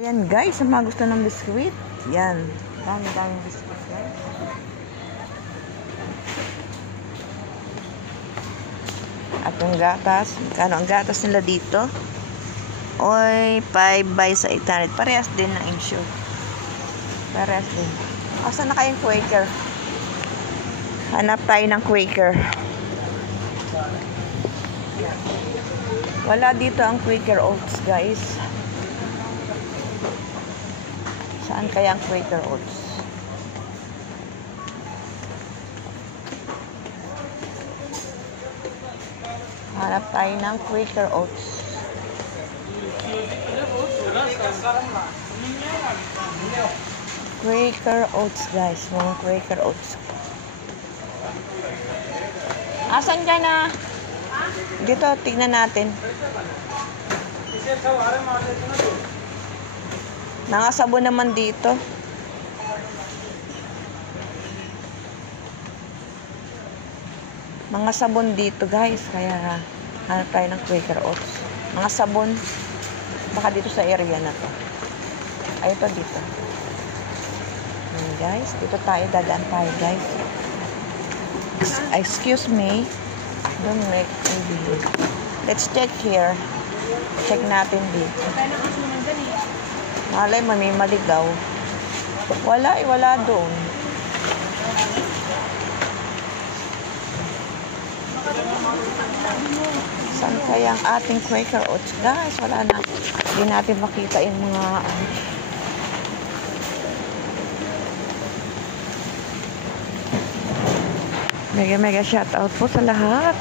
Ayan guys, ang mga gusto ng biskwit. Yan. Dami-daming biskwit guys. At yung gatas. Magkano ang gatas nila dito? Oy, 5 by sa 800. Parehas din ng insure. Parehas din. Asan na kayong Quaker? Hanap tayo ng Quaker. Wala dito ang Quaker Oats guys. Saan kaya ang Quaker Oats? Hanap tayo ng Quaker Oats. Quaker Oats guys. Mga Quaker Oats. Asan ka na? Dito, tignan natin. Nangasabon naman dito. Mga sabon dito guys. Kaya hanap tayo ng Quaker Oats. Mga sabon. Baka dito sa area na to. Ay, ito dito. Ayan guys. Dito tayo. Dadaan tayo guys. Excuse me. Don't make me. Let's check here. Check natin dito. Malay mo, may maligaw. Wala doon. Saan kaya ang ating Quaker Oats? Guys, wala na. Hindi natin makita yung mga mega shout out po sa lahat.